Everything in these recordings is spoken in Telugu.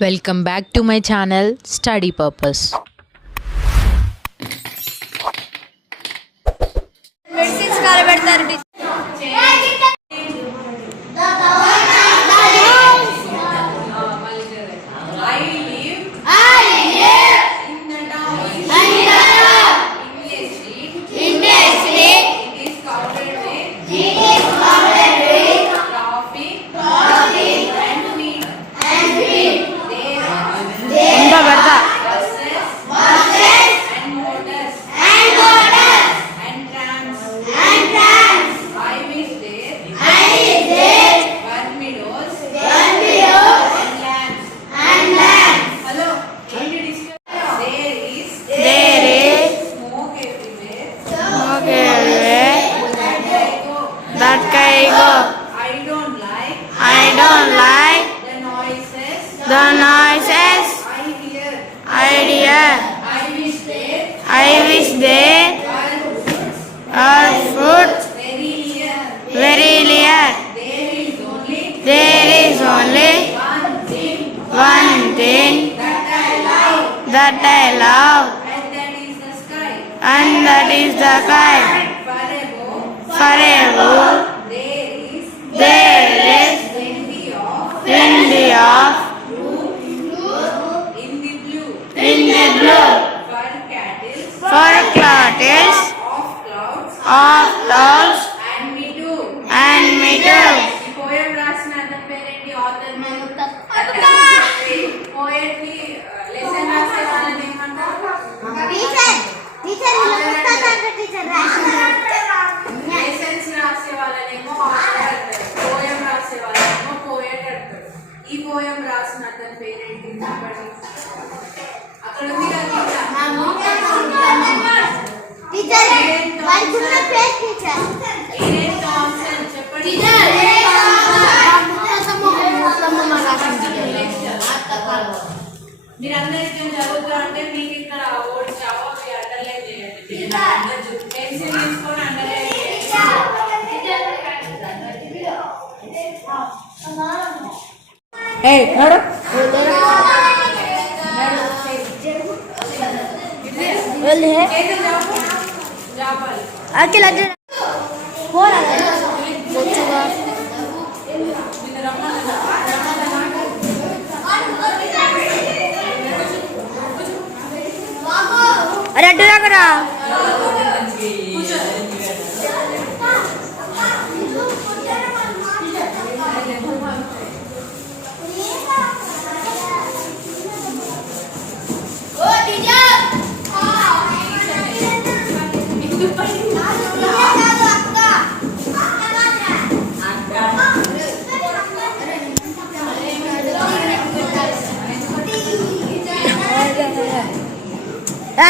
Welcome back to my channel Study Purpose. The noises I hear. I wish there were fruits very near. There is only one thing that I love, and that is the sky. Forever there is plenty of in the blue for cattle of clouds and me too. Poem రాసిన అతని పేరేంటి? ఆథర్ పోయట్ని లెసన్ రాసే వాళ్ళని ఏమంటారు? లెసన్స్ రాసే వాళ్ళనేమో ఆథర్ అంటారు, పోయం రాసే వాళ్ళనేమో పోయట్ అంటారు. ఈ పోయం రాసిన అతని పేరేంటి? చెప్పండి. అక్కడ ఉంది కదా చెప్పండి. మీరు అందరూ ఇక్కడ చదువుతా అంటే మీకు ఇక్కడ ఓడి చావో అండర్లైన్ చేయండి. పెన్సిల్ తీసుకొని అండర్లైన్ చేయండి. अरे अड्डू ना करा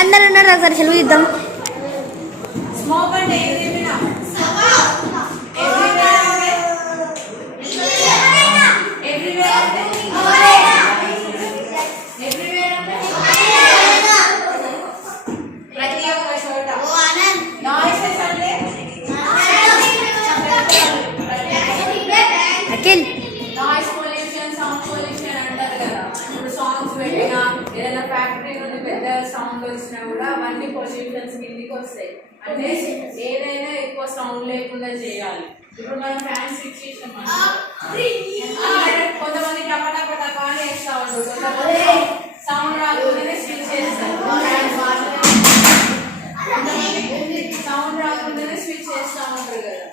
అందరూ ఉన్నారు ఒకసారి సెలవు ఇద్దాం. స్మోక్ అంటే ఏదేమైనా ప్రతి ఒక్క చోట. నాయిసెస్ అంటే Akhil noise pollution, sound pollution అంటారు కదా. ఇప్పుడు సాంగ్స్ పెట్టినా ఏదైనా ఫ్యాక్టరీ నుండి పెద్ద సౌండ్ వచ్చినా కూడా అవన్నీ పొల్యూషన్స్ కిందికి వస్తాయి. అంటే ఏదైనా ఎక్కువ సౌండ్ లేకుండా చేయాలి. ఇప్పుడు మనం ఫ్యాన్ స్విచ్ చేసాం, కొంతమంది టపటపటపా అని వేస్తా ఉంటారు, కొంతమంది సౌండ్ రాకుండానే స్విచ్ చేస్తారు. సౌండ్ రాకుండానే స్విచ్ చేస్తూ ఉంటారు కదా.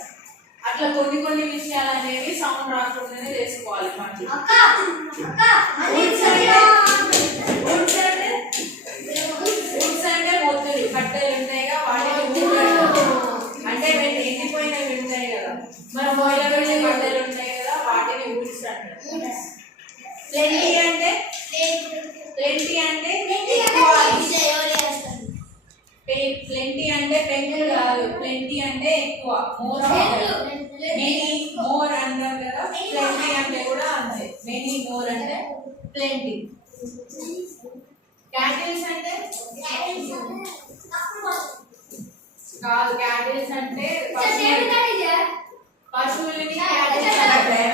అట్లా కొన్ని విషయాలు అనేవి సౌండ్ రాకుండానే చేసుకోవాలి. మొత్తులు కట్టెలు ఉంటాయిగా, వాటిని అంటే ఎండిపోయినవి ఉంటాయి కదా, మన మొయ్యలో కట్టెలు ఉంటాయి కదా, వాటిని వుడ్స్ అంటారు. ప్లెంటీ అంటే ప్లెంటీ అంటే పెన్నులు కాదు, ప్లెంటీ అంటే ఎక్కువ, మోర్ మోర్ అంటారు కదా. ప్లెంటీ అంటే కూడా అంతే, మెనీ మోర్ అంటే ప్లెంటీ. క్యాటిల్స్ అంటే కాదు, క్యాటిల్స్ అంటే పశువులని క్యాటిల్స్ అంటారు.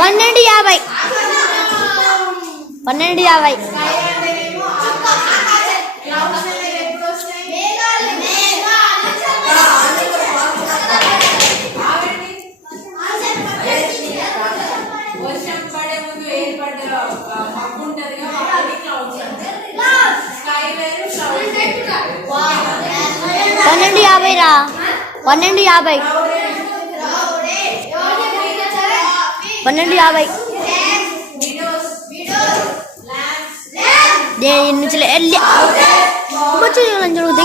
12:50. 12:50. వర్షం పడే ముందు ఏర్పడ్డ మబ్బు ఉంటది కదా క్లౌడ్స్ స్కై వేరు క్లౌడ్స్ 12:50 రా. 12:50. 12:50. Dia ini celek. Baca yang lanjut